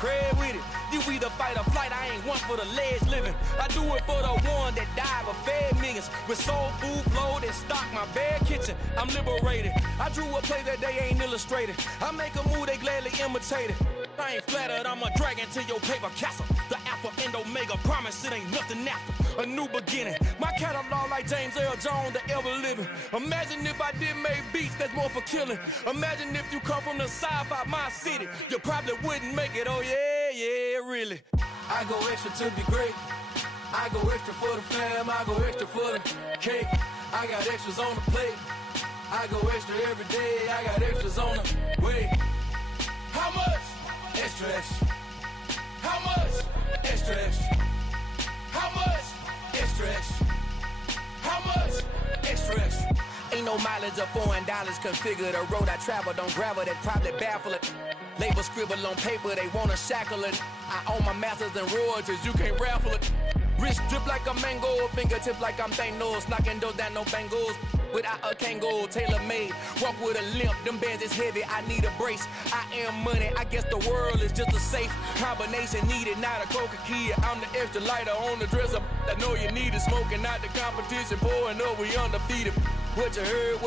cred with it. You either fight or flight, I ain't one for the ledge living. I do it for the one that died but fed millions. With soul food flowed and stocked my bare kitchen. I'm liberated. I drew a play that they ain't illustrated. I make a move, they gladly imitate it. I ain't flattered, I'm a dragon to your paper castle. The Alpha and Omega, promise it ain't nothing after. A new beginning. My catalog like James Earl Jones, the ever living. Imagine if I did make beats that's more for killing. Imagine if you come from the sci-fi, my city. You probably wouldn't make it, oh yeah, really. I go extra to be great. I go extra for the fam, I go extra for the cake. I got extras on the plate. I go extra every day, I got extras on the way. How much? Extra, extra. How much? Extra, extra. How much? Extra, extra. How much? Extra, extra. Ain't no mileage of $4 configure the road I travel. Don't gravel that probably baffle it. Label scribble on paper, they wanna shackle it. I own my masters and royalties, you can't raffle it. Wrist drip like a mango, fingertips like I'm Thanos, knocking those down no bangles. Without a Kango, tailor-made, walk with a limp, them bands is heavy, I need a brace. I am money, I guess the world is just a safe combination needed, not a coca key. I'm the extra lighter on the dresser, I know you need it, smoking out the competition, pouring up, we undefeated. What you heard,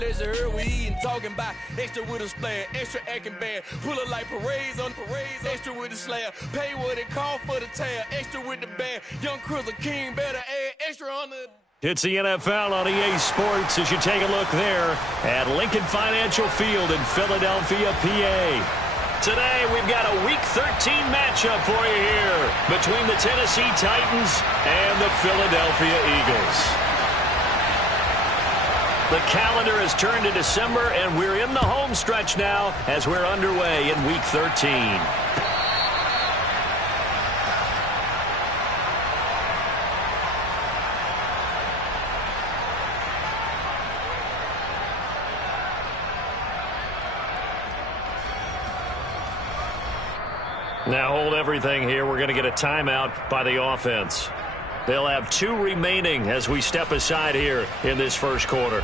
let's you heard, we eatin', talking about extra with a splash, extra acting bad, pull it like parades on parades, extra with the slab, pay what it cost for the tab, extra with the bag, young Cruiser King better add extra on the... It's the NFL on EA Sports as you take a look there at Lincoln Financial Field in Philadelphia, PA. Today, we've got a Week 13 matchup for you here between the Tennessee Titans and the Philadelphia Eagles. The calendar has turned to December, and we're in the home stretch now as we're underway in Week 13. Now hold everything here. We're going to get a timeout by the offense. They'll have 2 remaining as we step aside here in this first quarter.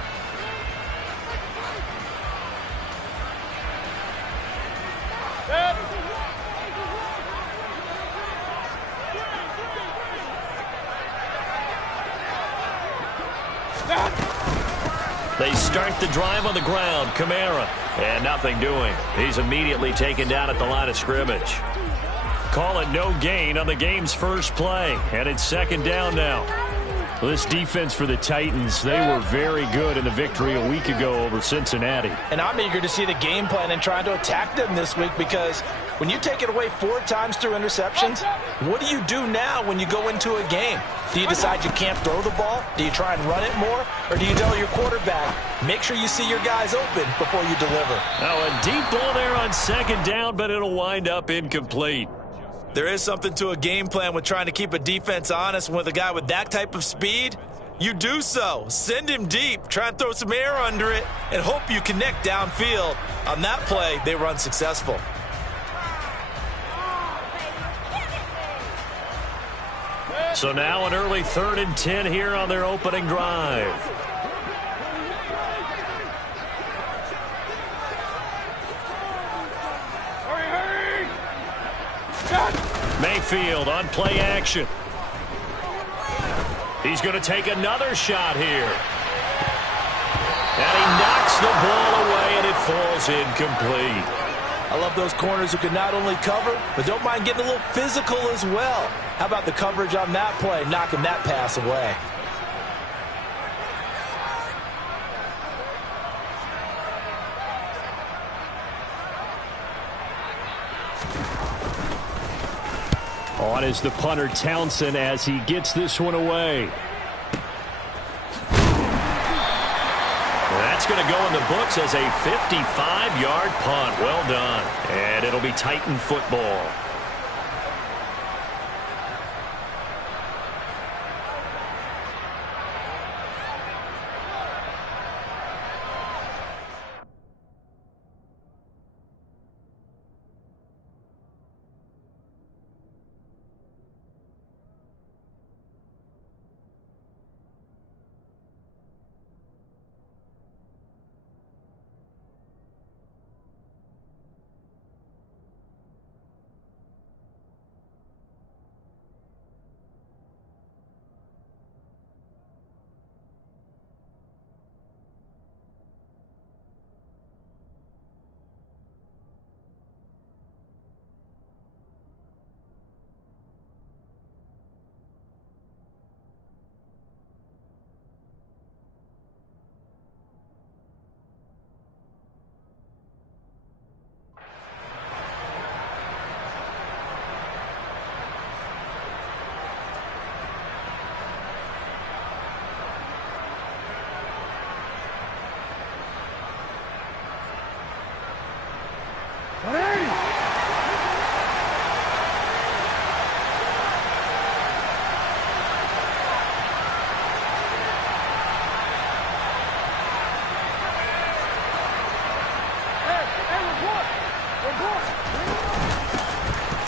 They start the drive on the ground. Kamara, and nothing doing. He's immediately taken down at the line of scrimmage. Call it no gain on the game's first play, and it's second down now. Well, this defense for the Titans, they were very good in the victory a week ago over Cincinnati. And I'm eager to see the game plan and trying to attack them this week, because when you take it away 4 times through interceptions, what do you do now when you go into a game? Do you decide you can't throw the ball? Do you try and run it more? Or do you tell your quarterback, make sure you see your guys open before you deliver? Now a deep ball there on second down, but it'll wind up incomplete. There is something to a game plan with trying to keep a defense honest. With a guy with that type of speed, you do so. Send him deep, try and throw some air under it, and hope you connect downfield. On that play, they were unsuccessful. So now an early 3rd and 10 here on their opening drive. Mayfield on play action. He's going to take another shot here. And he knocks the ball away, and it falls incomplete. I love those corners who can not only cover, but don't mind getting a little physical as well. How about the coverage on that play, knocking that pass away? On is the punter Townsend as he gets this one away. That's going to go in the books as a 55-yard punt. Well done. And it'll be Titan football.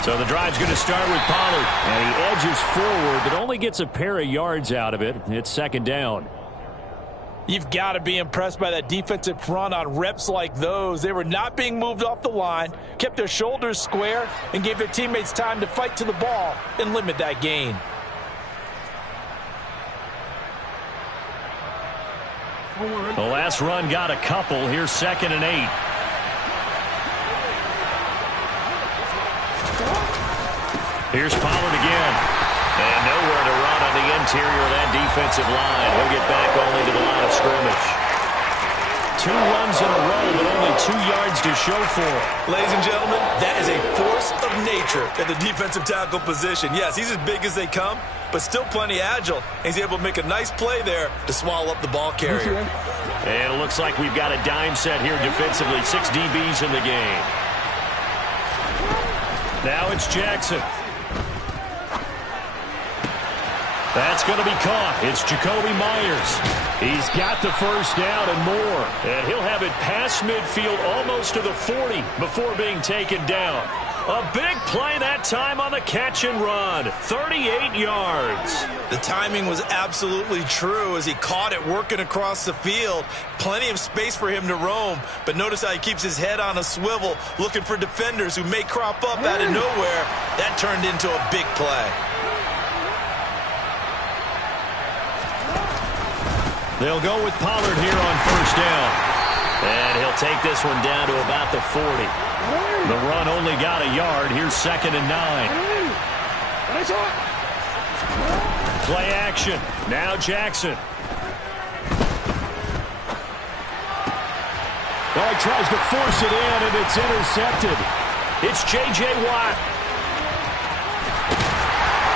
So the drive's going to start with Pollard. And he edges forward, but only gets a pair of yards out of it. It's second down. You've got to be impressed by that defensive front on reps like those. They were not being moved off the line, kept their shoulders square, and gave their teammates time to fight to the ball and limit that gain. The last run got a couple. Here's 2nd and 8. Here's Pollard again. And nowhere to run on the interior of that defensive line. He'll get back only to the line of scrimmage. 2 runs in a row, but only 2 yards to show for it. Ladies and gentlemen, that is a force of nature at the defensive tackle position. Yes, he's as big as they come, but still plenty agile. He's able to make a nice play there to swallow up the ball carrier. And it looks like we've got a dime set here defensively. 6 DBs in the game. Now it's Jackson. That's going to be caught. It's Jacoby Myers. He's got the first down and more. And he'll have it past midfield almost to the 40 before being taken down. A big play that time on the catch and run. 38 yards. The timing was absolutely true as he caught it working across the field. Plenty of space for him to roam. But notice how he keeps his head on a swivel looking for defenders who may crop up out of nowhere. That turned into a big play. They'll go with Pollard here on first down. And he'll take this one down to about the 40. The run only got a yard. Here's 2nd and 9. Play action. Now Jackson. Oh, he tries to force it in, and it's intercepted. It's J.J. Watt.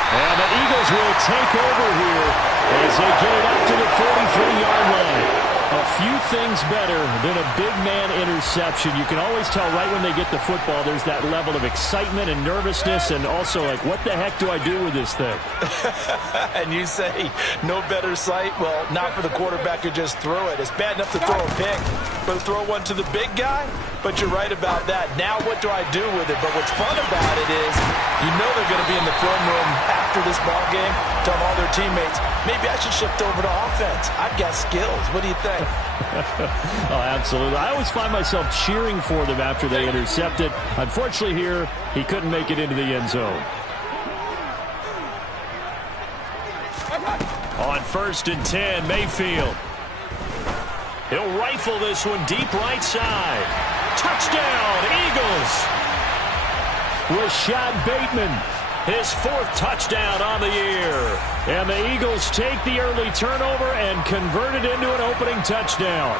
And the Eagles will take over here as they get it up to the 43-yard line. A few things better than a big man interception. You can always tell right when they get the football, there's that level of excitement and nervousness, and also like, what the heck do I do with this thing? And you say, no better sight? Well, not for the quarterback to just throw it. It's bad enough to throw a pick, but to throw one to the big guy? But you're right about that. Now what do I do with it? But what's fun about it is you know they're going to be in the film room after this ball game, tell all their teammates, maybe I should shift over to offense. I've got skills. What do you think? Oh, absolutely. I always find myself cheering for them after they intercept it. Unfortunately here, he couldn't make it into the end zone. On 1st and 10, Mayfield. He'll rifle this one deep right side. Touchdown, Eagles! Rashad Bateman, his 4th touchdown on the year. And the Eagles take the early turnover and convert it into an opening touchdown.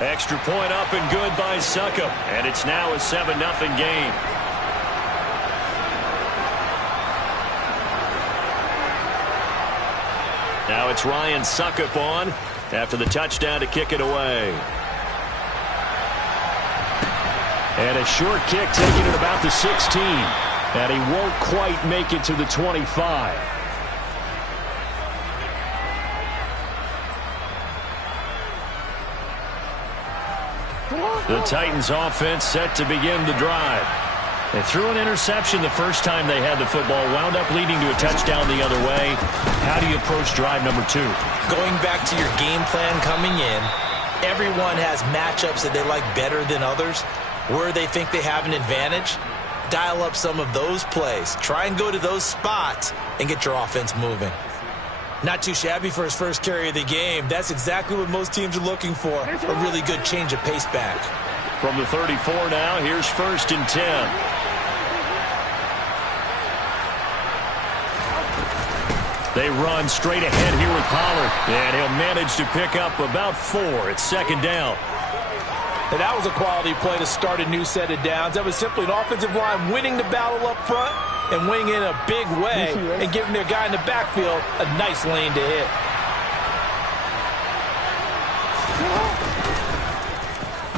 Extra point up and good by Succop. And it's now a 7-0 game. Now it's Ryan Succop on after the touchdown to kick it away. And a short kick taken at about the 16. And he won't quite make it to the 25. The Titans offense set to begin the drive. They threw an interception the first time they had the football, wound up leading to a touchdown the other way. How do you approach drive number 2? Going back to your game plan coming in, everyone has matchups that they like better than others. Where they think they have an advantage, dial up some of those plays. Try and go to those spots and get your offense moving. Not too shabby for his first carry of the game. That's exactly what most teams are looking for, a really good change of pace back. From the 34 now, here's 1st and 10. They run straight ahead here with Pollard, and he'll manage to pick up about 4. It's 2nd down. And that was a quality play to start a new set of downs. That was simply an offensive line winning the battle up front and winning in a big way and giving their guy in the backfield a nice lane to hit.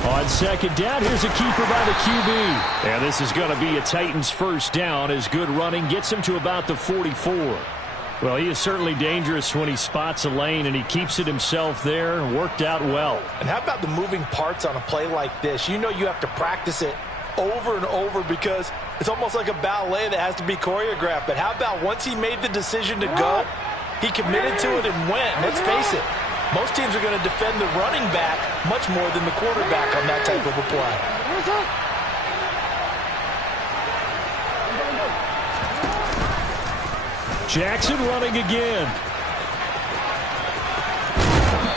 On 2nd down, here's a keeper by the QB. And this is going to be a Titans first down as good running gets him to about the 44. Well, he is certainly dangerous when he spots a lane, and he keeps it himself there. Worked out well. And how about the moving parts on a play like this? You know you have to practice it over and over because it's almost like a ballet that has to be choreographed. But how about once he made the decision to go, he committed to it and went. Let's face it, most teams are going to defend the running back much more than the quarterback on that type of a play. Jackson running again.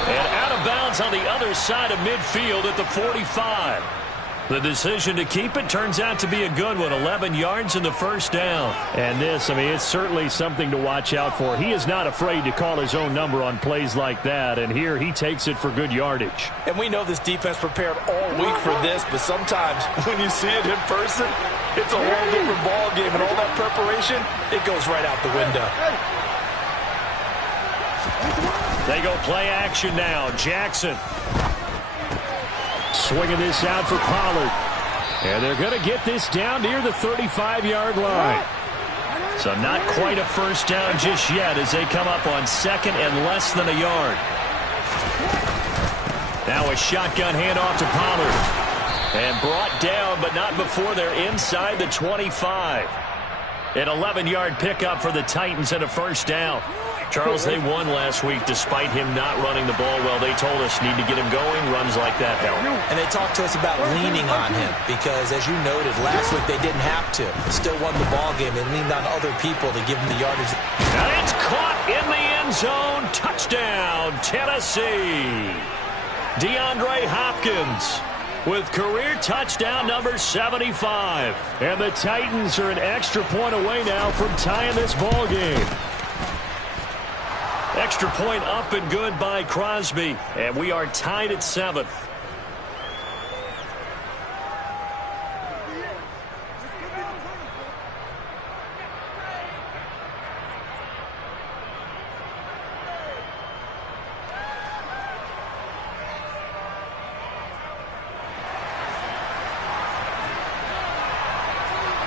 And out of bounds on the other side of midfield at the 45. The decision to keep it turns out to be a good one. 11 yards in the first down. And this, I mean, it's certainly something to watch out for. He is not afraid to call his own number on plays like that. And here he takes it for good yardage. And we know this defense prepared all week for this, but sometimes when you see it in person, it's a whole different ball game. And all that preparation, it goes right out the window. They go play action now. Jackson swinging this out for Pollard. And they're going to get this down near the 35-yard line. So not quite a first down just yet as they come up on second and less than a yard. Now a shotgun handoff to Pollard. And brought down, but not before they're inside the 25. An 11-yard pickup for the Titans and a first down. Charles, they won last week despite him not running the ball well. They told us need to get him going. Runs like that help. And they talked to us about leaning on him because, as you noted, last week they didn't have to. Still won the ball game. They leaned on other people to give him the yardage. And it's caught in the end zone. Touchdown, Tennessee. DeAndre Hopkins with career touchdown number 75. And the Titans are an extra point away now from tying this ball game. Extra point up and good by Crosby. And we are tied at 7.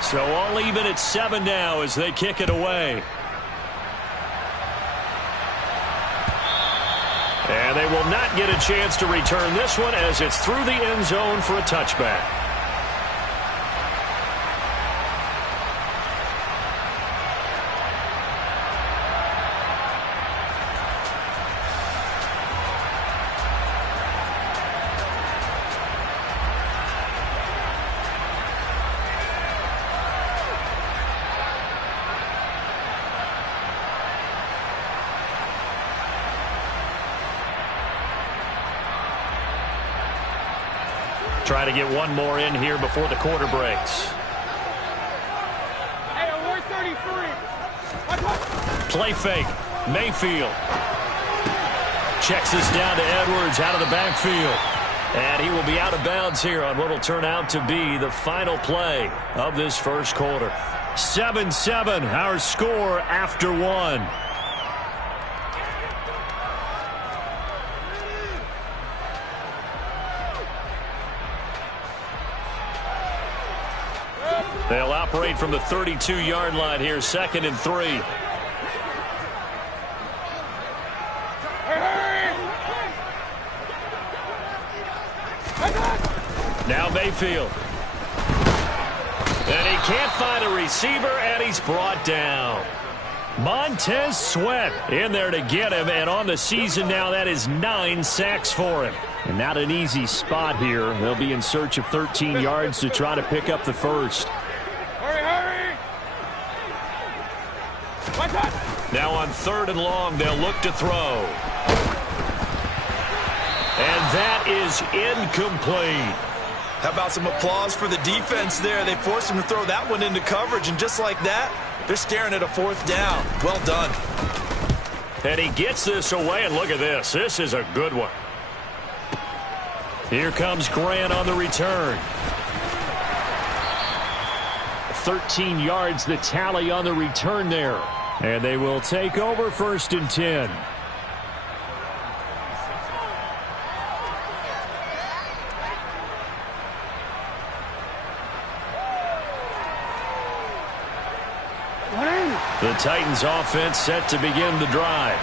So all even at 7 now as they kick it away. And they will not get a chance to return this one as it's through the end zone for a touchback. Try to get one more in here before the quarter breaks. Hey, we're 33. Play fake. Mayfield. Checks this down to Edwards out of the backfield. And he will be out of bounds here on what will turn out to be the final play of this first quarter. 7-7, our score after 1. They'll operate from the 32-yard line here, 2nd and 3. Now Mayfield. And he can't find a receiver, and he's brought down. Montez Sweat in there to get him, and on the season now, that is 9 sacks for him. And not an easy spot here. They'll be in search of 13 yards to try to pick up the first. Now on 3rd and long, they'll look to throw. And that is incomplete. How about some applause for the defense there? They forced him to throw that one into coverage, and just like that, they're staring at a 4th down. Well done. And he gets this away, and look at this. This is a good one. Here comes Grant on the return. 13 yards, the tally on the return there. And they will take over 1st and 10. The Titans offense set to begin the drive.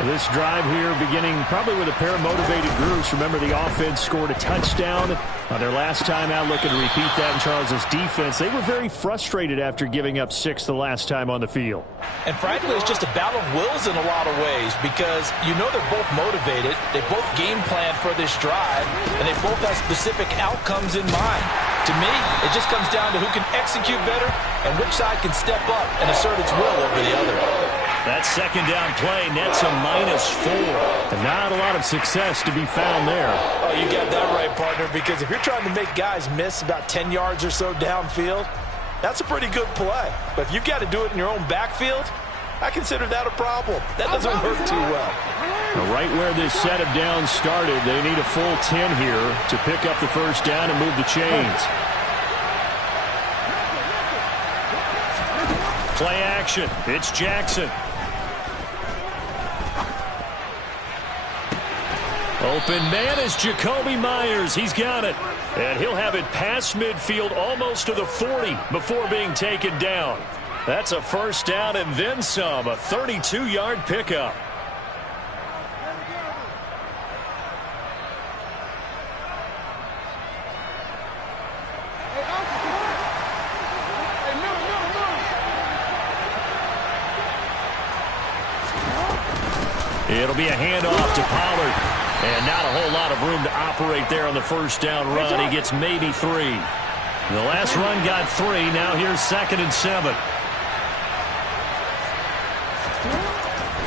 This drive here beginning probably with a pair of motivated groups. Remember, the offense scored a touchdown on their last time out. Looking to repeat that in Charles' defense. They were very frustrated after giving up 6 the last time on the field. And frankly, it's just a battle of wills in a lot of ways because you know they're both motivated. They both game plan for this drive, and they both have specific outcomes in mind. To me, it just comes down to who can execute better and which side can step up and assert its will over the other. That second down play nets a -4. And not a lot of success to be found there. Oh, you got that right, partner, because if you're trying to make guys miss about 10 yards or so downfield, that's a pretty good play. But if you've got to do it in your own backfield, I consider that a problem. That doesn't work too well. Right where this set of downs started, they need a full 10 here to pick up the first down and move the chains. Play action. It's Jackson. Open man is Jacoby Myers. He's got it. And he'll have it past midfield almost to the 40 before being taken down. That's a first down and then some. A 32-yard pickup. It'll be a handoff to Pollard. And not a whole lot of room to operate there on the first down run. He gets maybe 3. The last run got 3. Now here's 2nd and 7.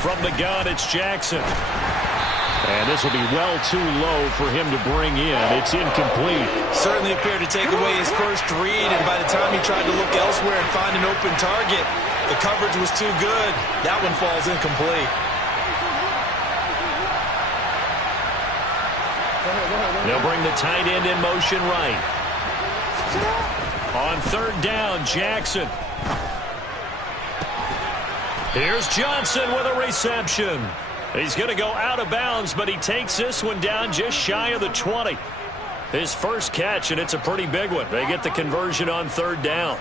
From the gun, it's Jackson. And this will be well too low for him to bring in. It's incomplete. Certainly appeared to take away his first read, and by the time he tried to look elsewhere and find an open target, the coverage was too good. That one falls incomplete. They'll bring the tight end in motion right. On 3rd down, Jackson. Here's Johnson with a reception. He's going to go out of bounds, but he takes this one down just shy of the 20. His first catch, and it's a pretty big one. They get the conversion on 3rd down.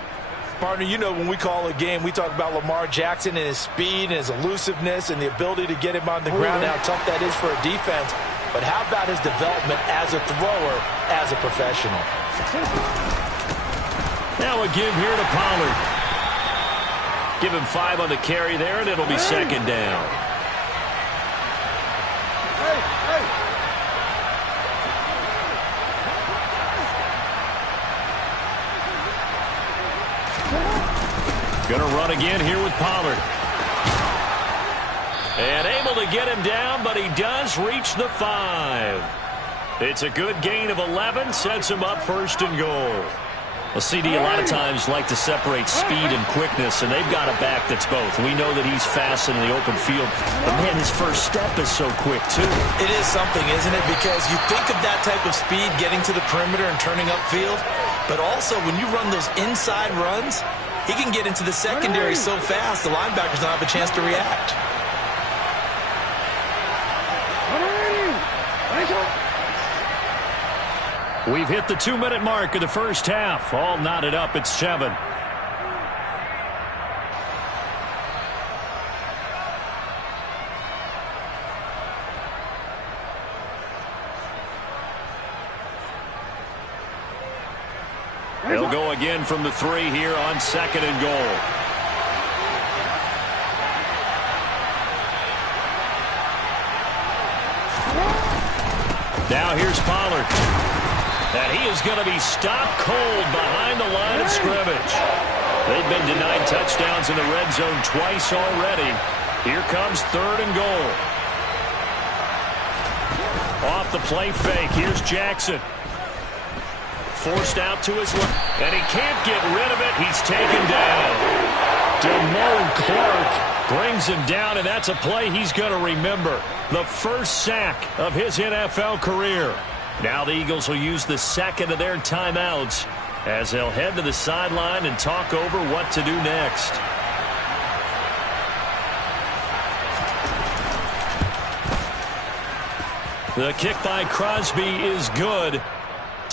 Partner, you know when we call a game, we talk about Lamar Jackson and his speed and his elusiveness and the ability to get him on the ground and how tough that is for a defense. But how about his development as a thrower, as a professional? Now a give here to Pollard. Give him 5 on the carry there, and it'll be 2nd down. Gonna run again here with Pollard. And able to get him down, but he does reach the 5. It's a good gain of 11, sets him up 1st and goal. Well, CD, a lot of times like to separate speed and quickness, and they've got a back that's both. We know that he's fast in the open field, but man, his first step is so quick, too. It is something, isn't it? Because you think of that type of speed getting to the perimeter and turning upfield, but also when you run those inside runs, he can get into the secondary so fast, the linebackers don't have a chance to react. We've hit the 2-minute mark of the first half. All knotted up at 7. They'll go again from the 3 here on 2nd and goal. Now here's Pollard. And he is going to be stopped cold behind the line of scrimmage. They've been denied touchdowns in the red zone twice already. Here comes 3rd and goal. Off the play fake, here's Jackson. Forced out to his left, and he can't get rid of it. He's taken down. Damone Clark brings him down, and that's a play he's going to remember. The first sack of his NFL career. Now the Eagles will use the 2nd of their timeouts as they'll head to the sideline and talk over what to do next. The kick by Crosby is good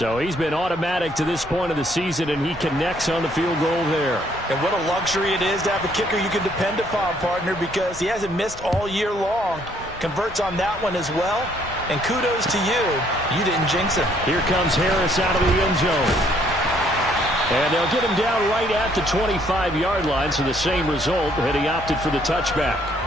So he's been automatic to this point of the season, and he connects on the field goal there. And what a luxury it is to have a kicker you can depend upon, partner, because he hasn't missed all year long. Converts on that one as well. And kudos to you. You didn't jinx him. Here comes Harris out of the end zone. And they'll get him down right at the 25-yard line, so the same result, and he opted for the touchback.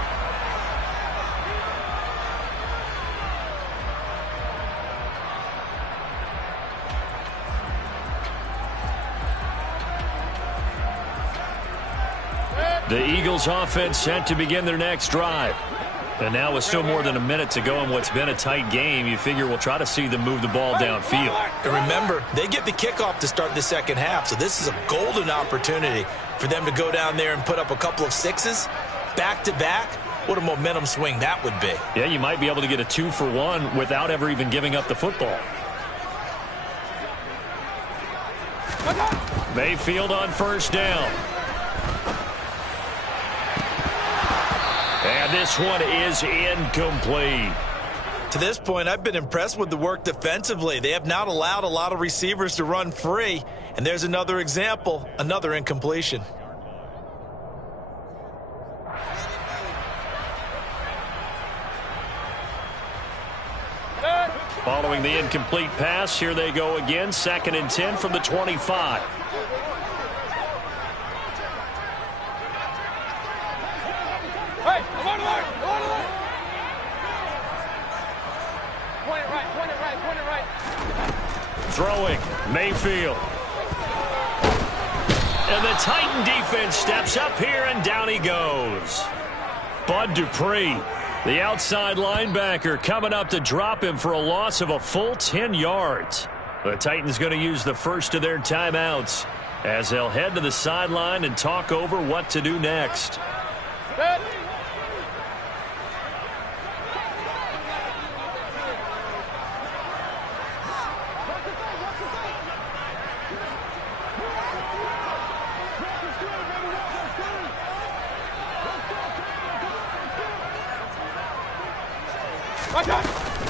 The Eagles offense set to begin their next drive. And now with still more than a minute to go in what's been a tight game, you figure we'll try to see them move the ball downfield. And remember, they get the kickoff to start the second half, so this is a golden opportunity for them to go down there and put up a couple of sixes back-to-back. What a momentum swing that would be. Yeah, you might be able to get a 2-for-1 without ever even giving up the football. Mayfield on first down. And this one is incomplete. To this point, I've been impressed with the work defensively. They have not allowed a lot of receivers to run free. And there's another example, another incompletion. Following the incomplete pass, here they go again. 2nd and 10 from the 25. Throwing, Mayfield. And the Titan defense steps up here, and down he goes. Bud Dupree, the outside linebacker, coming up to drop him for a loss of a full 10 yards. The Titans going to use the first of their timeouts as they'll head to the sideline and talk over what to do next.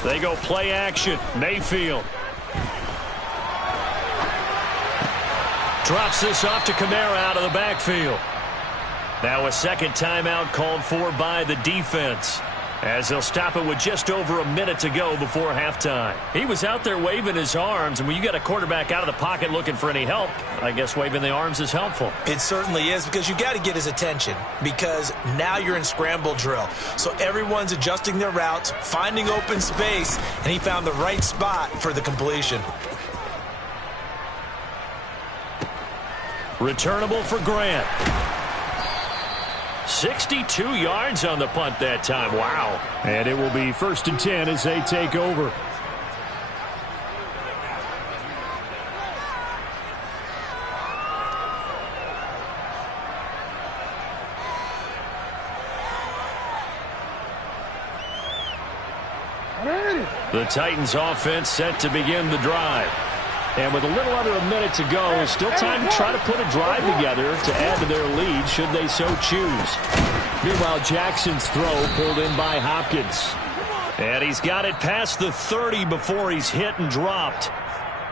They go play action. Mayfield. Drops this off to Kamara out of the backfield. Now a second timeout called for by the defense, as they'll stop it with just over a minute to go before halftime. He was out there waving his arms, and when you got a quarterback out of the pocket looking for any help, I guess waving the arms is helpful. It certainly is, because you got to get his attention, because now you're in scramble drill. So everyone's adjusting their routes, finding open space, and he found the right spot for the completion. Returnable for Grant. 62 yards on the punt that time. Wow. And it will be 1st and 10 as they take over. The Titans offense set to begin the drive. And with a little under a minute to go, still time to try to put a drive together to add to their lead should they so choose. Meanwhile, Jackson's throw pulled in by Hopkins. And he's got it past the 30 before he's hit and dropped.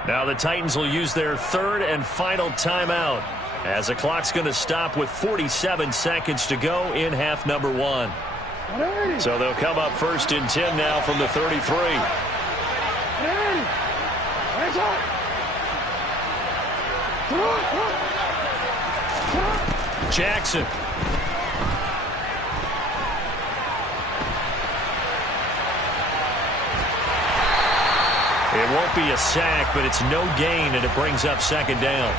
Now the Titans will use their third and final timeout, as the clock's going to stop with 47 seconds to go in half number 1. So they'll come up 1st and 10 now from the 33. Jackson. It won't be a sack, but it's no gain, and it brings up 2nd down.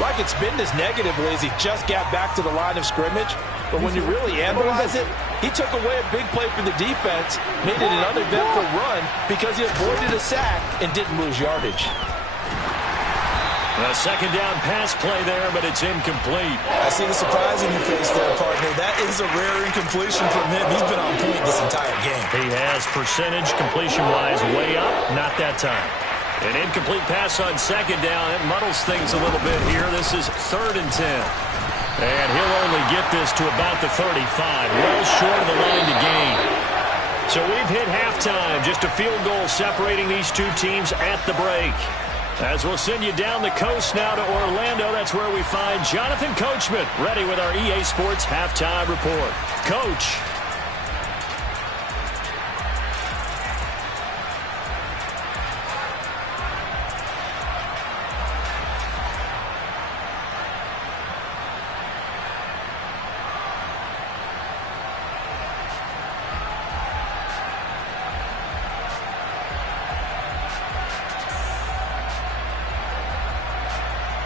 Like it's been as negatively as he just got back to the line of scrimmage. But when you really analyze it, he took away a big play for the defense, made it an uneventful run because he avoided a sack and didn't lose yardage. A 2nd down pass play there, but it's incomplete. I see the surprise in your face there, partner. That is a rare incompletion from him. He's been on point this entire game. He has percentage completion-wise way up, not that time. An incomplete pass on 2nd down. It muddles things a little bit here. This is 3rd and 10. And he'll only get this to about the 35, well short of the line to gain. So we've hit halftime. Just a field goal separating these two teams at the break. As we'll send you down the coast now to Orlando, that's where we find Jonathan Coachman, ready with our EA Sports Halftime Report. Coach.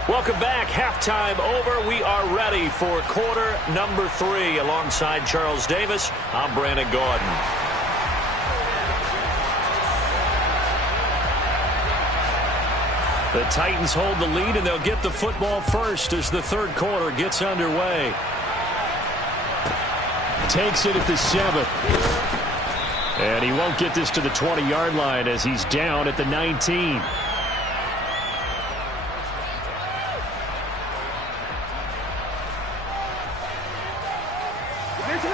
Welcome back. Halftime over. We are ready for quarter number 3. Alongside Charles Davis, I'm Brandon Gordon. The Titans hold the lead, and they'll get the football first as the third quarter gets underway. Takes it at the 7. And he won't get this to the 20-yard line as he's down at the 19.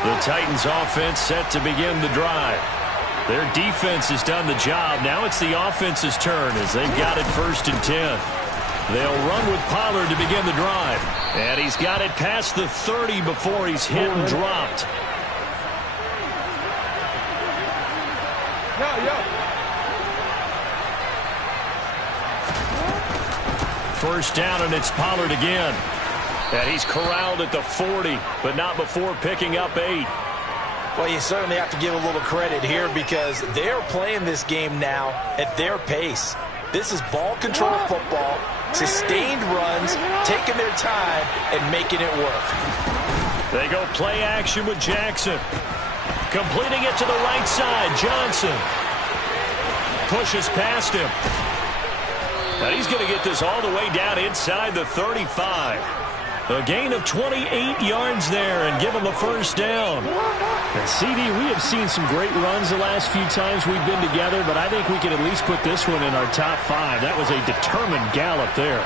The Titans offense set to begin the drive. Their defense has done the job. Now it's the offense's turn as they've got it 1st and 10. They'll run with Pollard to begin the drive. And he's got it past the 30 before he's hit and dropped. First down, and it's Pollard again. And he's corralled at the 40, but not before picking up 8. Well, you certainly have to give a little credit here because they're playing this game now at their pace. This is ball control football, sustained runs, taking their time, and making it work. They go play action with Jackson. Completing it to the right side, Johnson. Pushes past him. And he's going to get this all the way down inside the 35. A gain of 28 yards there and give him a first down. And CD, we have seen some great runs the last few times we've been together, but I think we can at least put this one in our top 5. That was a determined gallop there.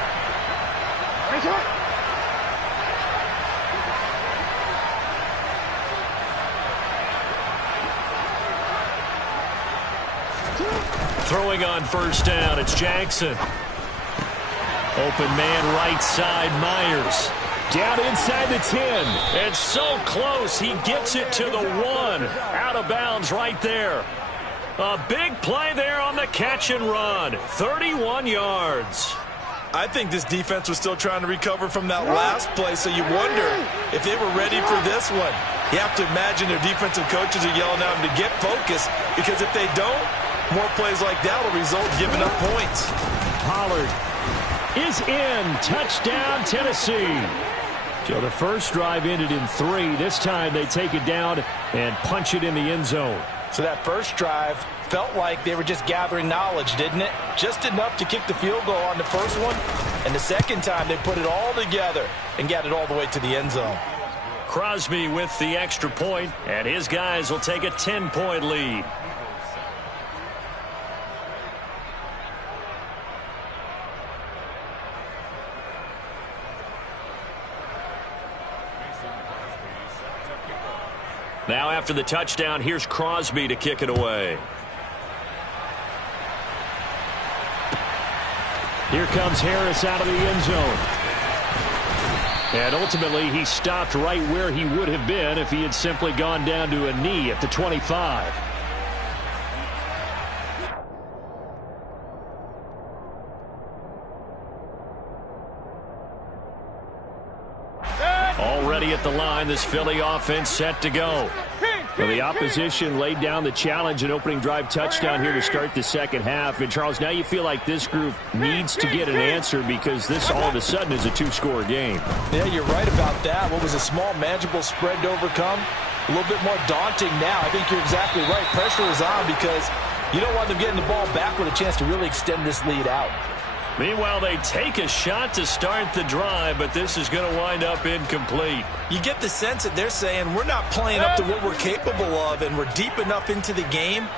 Throwing on first down, it's Jackson. Open man right side, Myers. Down inside the 10. And so close, he gets it to the 1. Out of bounds right there. A big play there on the catch and run. 31 yards. I think this defense was still trying to recover from that last play, so you wonder if they were ready for this one. You have to imagine their defensive coaches are yelling at them to get focused, because if they don't, more plays like that will result in giving up points. Pollard is in. Touchdown, Tennessee. So the first drive ended in 3. This time they take it down and punch it in the end zone. So that first drive felt like they were just gathering knowledge, didn't it? Just enough to kick the field goal on the first one. And the second time they put it all together and got it all the way to the end zone. Crosby with the extra point, and his guys will take a 10-point lead. Now after the touchdown, here's Crosby to kick it away. Here comes Harris out of the end zone. And ultimately, he stopped right where he would have been if he had simply gone down to a knee at the 25. Already at the line, this Philly offense set to go. Well, the opposition laid down the challenge and opening drive touchdown here to start the second half. And, Charles, now you feel like this group needs to get an answer because this all of a sudden is a 2-score game. Yeah, you're right about that. What was a small, manageable spread to overcome? A little bit more daunting now. I think you're exactly right. Pressure is on because you don't want them getting the ball back with a chance to really extend this lead out. Meanwhile, they take a shot to start the drive, but this is going to wind up incomplete. You get the sense that they're saying we're not playing up to what we're capable of, and we're deep enough into the game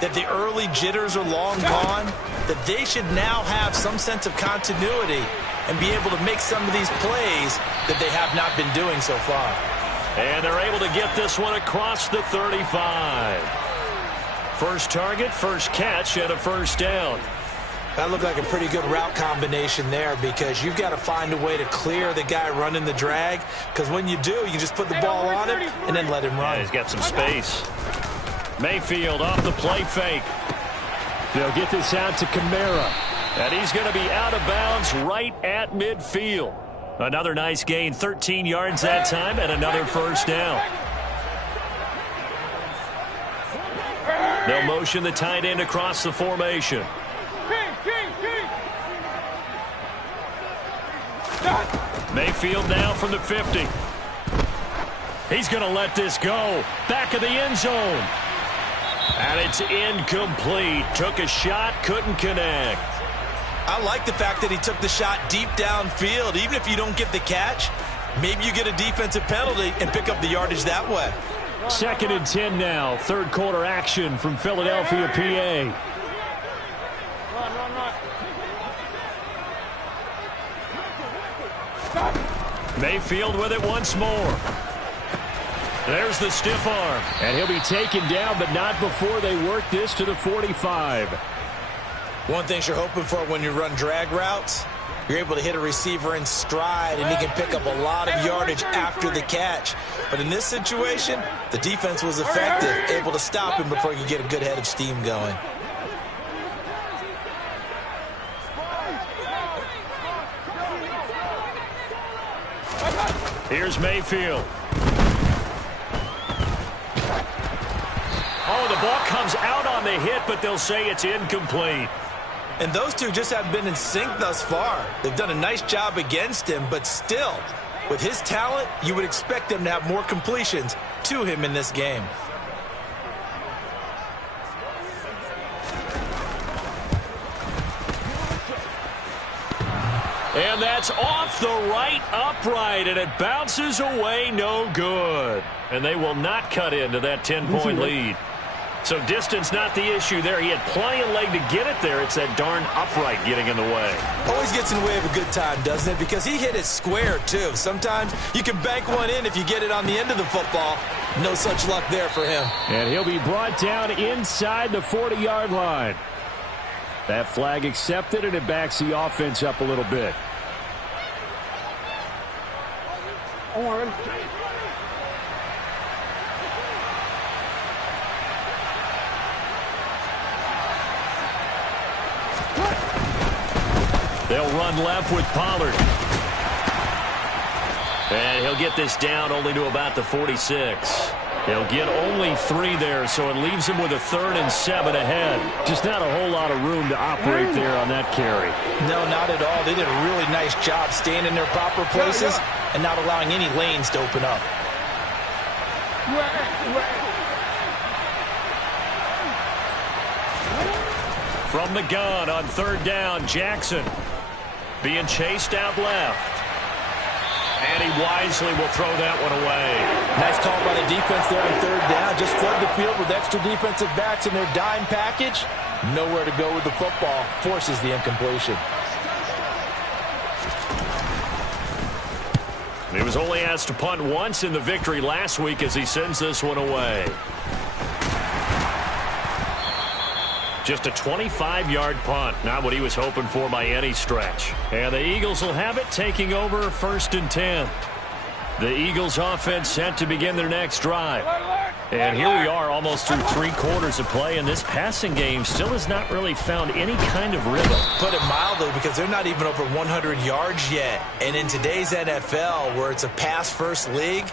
that the early jitters are long gone, that they should now have some sense of continuity and be able to make some of these plays that they have not been doing so far. And they're able to get this one across the 35. First target, first catch, and a first down. That looked like a pretty good route combination there because you've got to find a way to clear the guy running the drag, because when you do, you just put the ball on him and then let him run. Yeah, he's got some space. Mayfield off the play fake. They'll get this out to Kamara. And he's going to be out of bounds right at midfield. Another nice gain, 13 yards that time, and another first down. They'll motion the tight end across the formation. Mayfield now from the 50. He's going to let this go. Back of the end zone. And it's incomplete. Took a shot, couldn't connect. I like the fact that he took the shot deep downfield. Even if you don't get the catch, maybe you get a defensive penalty and pick up the yardage that way. 2nd and 10 now. Third quarter action from Philadelphia, PA. Mayfield with it once more. There's the stiff arm. And he'll be taken down, but not before they work this to the 45. One thing you're hoping for when you run drag routes, you're able to hit a receiver in stride, and he can pick up a lot of yardage after the catch. But in this situation, the defense was effective, able to stop him before he could get a good head of steam going. Here's Mayfield. Oh, the ball comes out on the hit, but they'll say it's incomplete. And those two just haven't been in sync thus far. They've done a nice job against him, but still, with his talent, you would expect them to have more completions to him in this game. And that's off the right upright, and it bounces away, no good. And they will not cut into that 10-point lead. So distance not the issue there. He had plenty of leg to get it there. It's that darn upright getting in the way. Always gets in the way of a good time, doesn't it? Because he hit it square, too. Sometimes you can bank one in if you get it on the end of the football. No such luck there for him. And he'll be brought down inside the 40-yard line. That flag accepted, and it backs the offense up a little bit. They'll run left with Pollard. And he'll get this down only to about the 46. He'll get only 3 there, so it leaves him with a 3rd and 7 ahead. Just not a whole lot of room to operate there on that carry. No, not at all. They did a really nice job staying in their proper places and not allowing any lanes to open up. From the gun on 3rd down, Jackson being chased out left. And he wisely will throw that one away. Nice call by the defense there on 3rd down. Just flood the field with extra defensive backs in their dime package. Nowhere to go with the football. Forces the incompletion. He was only asked to punt once in the victory last week as he sends this one away. Just a 25-yard punt. Not what he was hoping for by any stretch. And the Eagles will have it, taking over 1st and 10. The Eagles offense set to begin their next drive. And here we are almost through 3 quarters of play, and this passing game still has not really found any kind of rhythm. Put it mildly, because they're not even over 100 yards yet. And in today's NFL, where it's a pass-first league,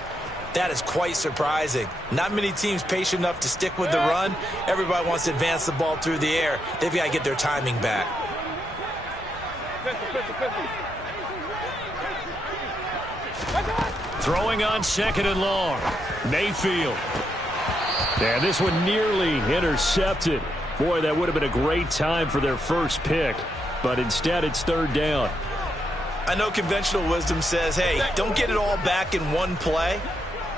that is quite surprising. Not many teams patient enough to stick with the run. Everybody wants to advance the ball through the air. They've got to get their timing back. Throwing on 2nd and long. Mayfield. And this one nearly intercepted. Boy, that would have been a great time for their first pick. But instead, it's 3rd down. I know conventional wisdom says, hey, don't get it all back in one play.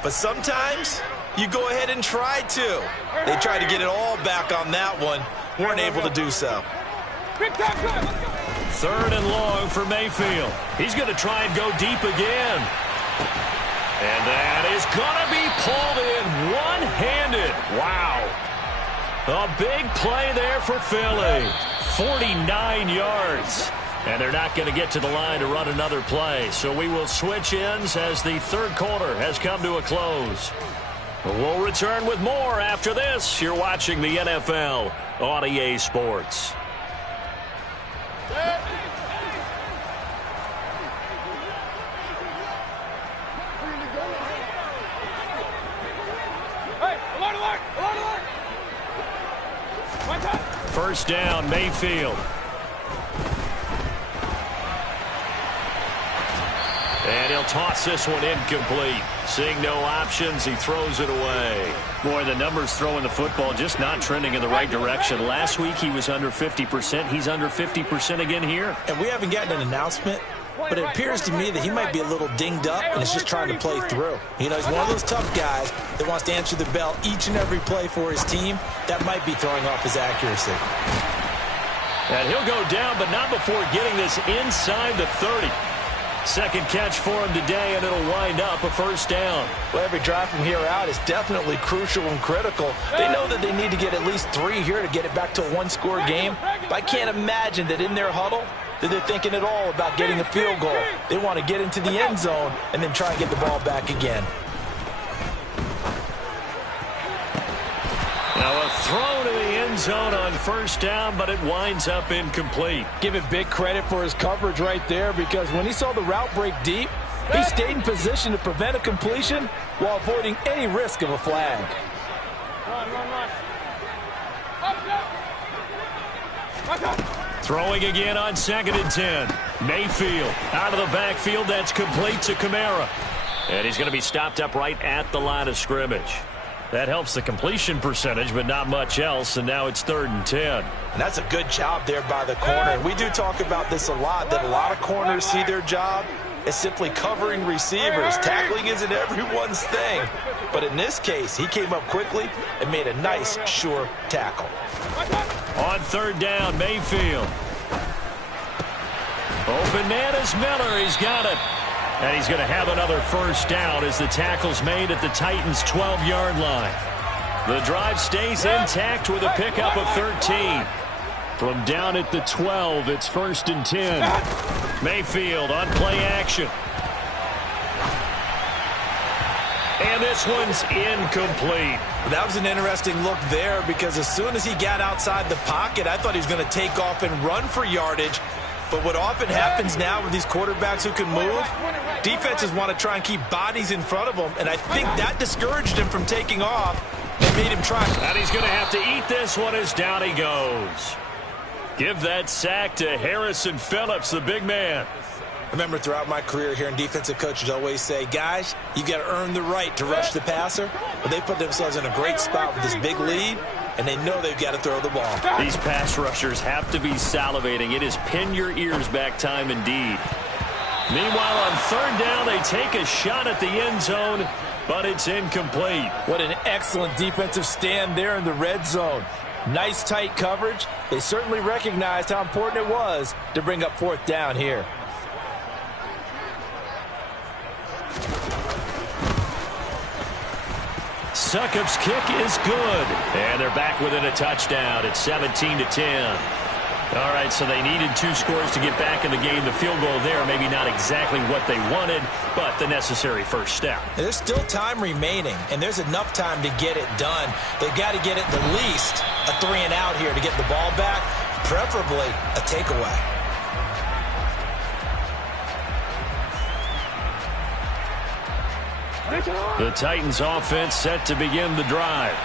But sometimes you go ahead and try to. They tried to get it all back on that one. Weren't able to do so. 3rd and long for Mayfield. He's going to try and go deep again. And that is going to be pulled in one-handed. Wow. A big play there for Philly. 49 yards. And they're not going to get to the line to run another play. So we will switch ends as the third quarter has come to a close. We'll return with more after this. You're watching the NFL on EA Sports. First down, Mayfield. And he'll toss this one incomplete. Seeing no options, he throws it away. Boy, the numbers throwing the football just not trending in the right direction. Last week he was under 50%. He's under 50% again here. And we haven't gotten an announcement, but it appears to me that he might be a little dinged up and is just trying to play through. You know, he's one of those tough guys that wants to answer the bell each and every play for his team. That might be throwing off his accuracy. And he'll go down, but not before getting this inside the 30. Second catch for him today, and it'll wind up a first down. Well, every drive from here out is definitely crucial and critical. They know that they need to get at least 3 here to get it back to a one-score game. But I can't imagine that in their huddle that they're thinking at all about getting a field goal. They want to get into the end zone and then try and get the ball back again. Now a throw to the end zone on first down, but it winds up incomplete. Give it big credit for his coverage right there, because when he saw the route break deep, he stayed in position to prevent a completion while avoiding any risk of a flag. Throwing again on 2nd and 10. Mayfield out of the backfield. That's complete to Kamara. And he's going to be stopped up right at the line of scrimmage. That helps the completion percentage, but not much else, and now it's 3rd and 10. And that's a good job there by the corner. We do talk about this a lot, that a lot of corners see their job as simply covering receivers. Tackling isn't everyone's thing. But in this case, he came up quickly and made a nice, sure tackle. On 3rd down, Mayfield. Open man is Miller. He's got it. And he's going to have another first down as the tackle's made at the Titans' 12-yard line. The drive stays intact with a pickup of 13. From down at the 12, it's 1st and 10. Mayfield on play action. And this one's incomplete. That was an interesting look there, because as soon as he got outside the pocket, I thought he was going to take off and run for yardage. But what often happens now with these quarterbacks who can move, defenses want to try and keep bodies in front of them, and I think that discouraged him from taking off and made him try. And he's going to have to eat this one as down he goes. Give that sack to Harrison Phillips, the big man. I remember throughout my career hearing defensive coaches always say, guys, you got to earn the right to rush the passer. But they put themselves in a great spot with this big lead, and they know they've got to throw the ball. These pass rushers have to be salivating. It is pin your ears back time indeed. Meanwhile, on 3rd down, they take a shot at the end zone, but it's incomplete. What an excellent defensive stand there in the red zone. Nice tight coverage. They certainly recognized how important it was to bring up 4th down here. Succop's kick is good. And they're back within a touchdown. It's 17-10. All right, so they needed 2 scores to get back in the game. The field goal there, maybe not exactly what they wanted, but the necessary first step. There's still time remaining, and there's enough time to get it done. They've got to get it at least a 3-and-out here to get the ball back, preferably a takeaway. The Titans offense set to begin the drive.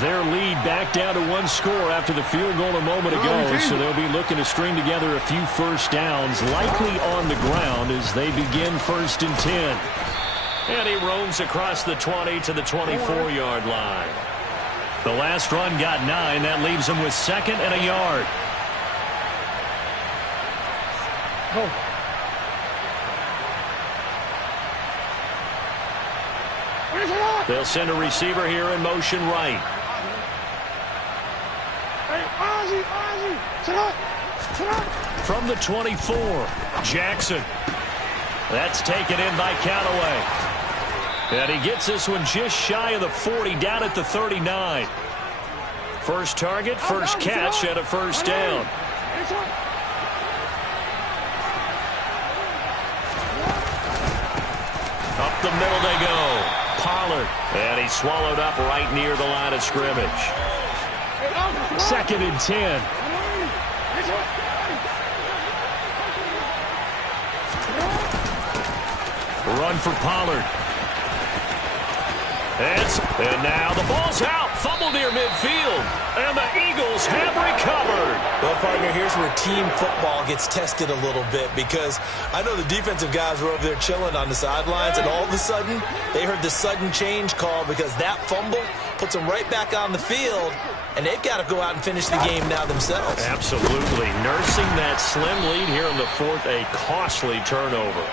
Their lead back down to 1 score after the field goal a moment ago, so they'll be looking to string together a few first downs, likely on the ground as they begin 1st and 10. And he roams across the 20 to the 24-yard line. The last run got 9. That leaves him with 2nd and a yard. They'll send a receiver here in motion right. From the 24, Jackson. That's taken in by Callaway. And he gets this one just shy of the 40, down at the 39. First target, first catch, and a first down. Up the middle they go. Pollard. And he's swallowed up right near the line of scrimmage. 2nd and 10. Run for Pollard. And now the ball's out. Fumble near midfield. And the Eagles have recovered. Well, partner, here's where team football gets tested a little bit, because I know the defensive guys were over there chilling on the sidelines, and all of a sudden, they heard the sudden change call because that fumble puts them right back on the field, and they've got to go out and finish the game now themselves. Absolutely. Nursing that slim lead here in the 4th, a costly turnover.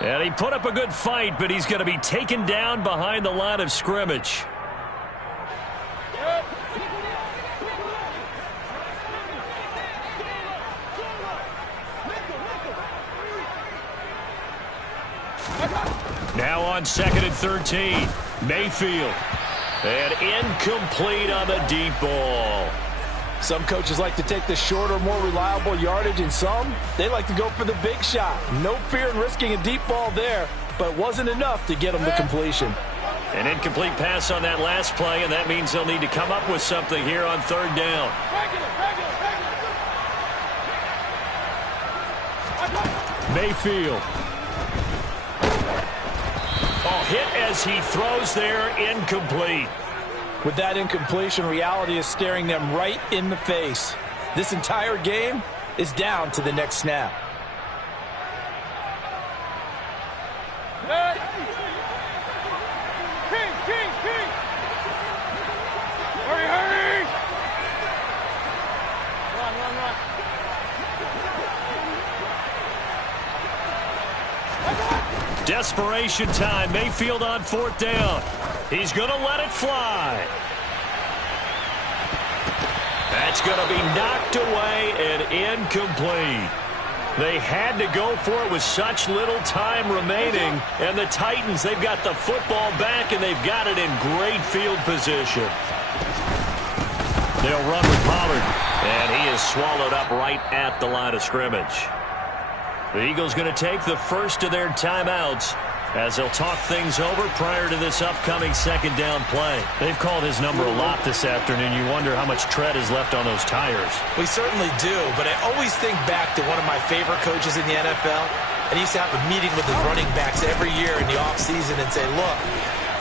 And he put up a good fight, but he's going to be taken down behind the line of scrimmage. Now on 2nd and 13. Mayfield. And incomplete on the deep ball. Some coaches like to take the shorter, more reliable yardage, and some, they like to go for the big shot. No fear in risking a deep ball there, but it wasn't enough to get them the completion. An incomplete pass on that last play, and that means they'll need to come up with something here on 3rd down. Mayfield. Oh, hit as he throws there, incomplete. With that incompletion, reality is staring them right in the face. This entire game is down to the next snap. Hurry, hurry! Run. Desperation time. Mayfield on 4th down. He's going to let it fly. That's going to be knocked away and incomplete. They had to go for it with such little time remaining. And the Titans, they've got the football back, and they've got it in great field position. They'll run with Pollard. And he is swallowed up right at the line of scrimmage. The Eagles going to take the first of their timeouts as they'll talk things over prior to this upcoming 2nd down play. They've called his number a lot this afternoon. You wonder how much tread is left on those tires. We certainly do, but I always think back to one of my favorite coaches in the NFL. And he used to have a meeting with his running backs every year in the offseason and say, look,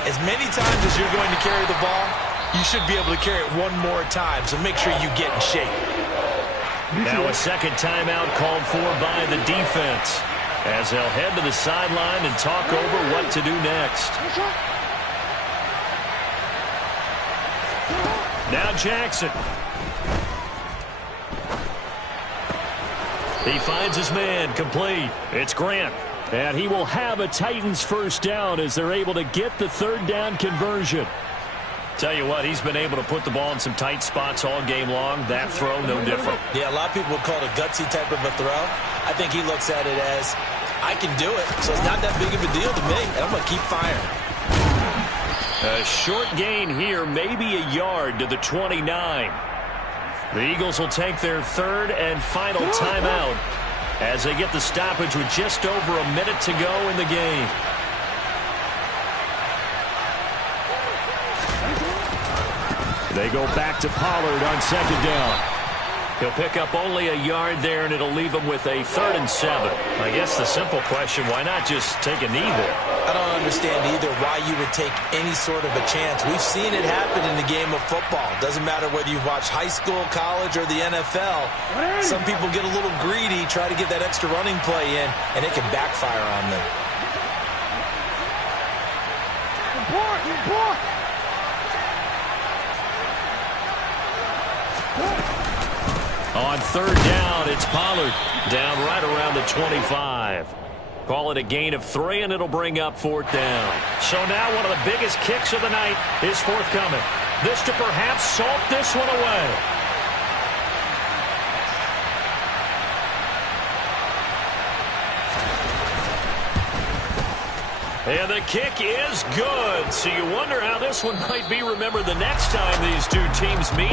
as many times as you're going to carry the ball, you should be able to carry it one more time, so make sure you get in shape. Now a 2nd timeout called for by the defense, as they'll head to the sideline and talk over what to do next. Now Jackson. He finds his man, complete. It's Grant. And he will have a Titans 1st down as they're able to get the 3rd down conversion. Tell you what, he's been able to put the ball in some tight spots all game long. That throw, no different. Yeah, a lot of people would call it a gutsy type of a throw. I think he looks at it as, I can do it, so it's not that big of a deal to me, and I'm going to keep firing. A short gain here, maybe a yard to the 29. The Eagles will take their 3rd and final timeout as they get the stoppage with just over a minute to go in the game. They go back to Pollard on 2nd down. He'll pick up only a yard there, and it'll leave him with a 3rd and 7. I guess the simple question, why not just take a knee there? I don't understand either why you would take any sort of a chance. We've seen it happen in the game of football. Doesn't matter whether you've watched high school, college, or the NFL. Some people get a little greedy, try to get that extra running play in, and it can backfire on them. On 3rd down, it's Pollard down right around the 25. Call it a gain of 3, and it'll bring up 4th down. So now one of the biggest kicks of the night is forthcoming. This to perhaps salt this one away. And the kick is good. So you wonder how this one might be remembered the next time these two teams meet.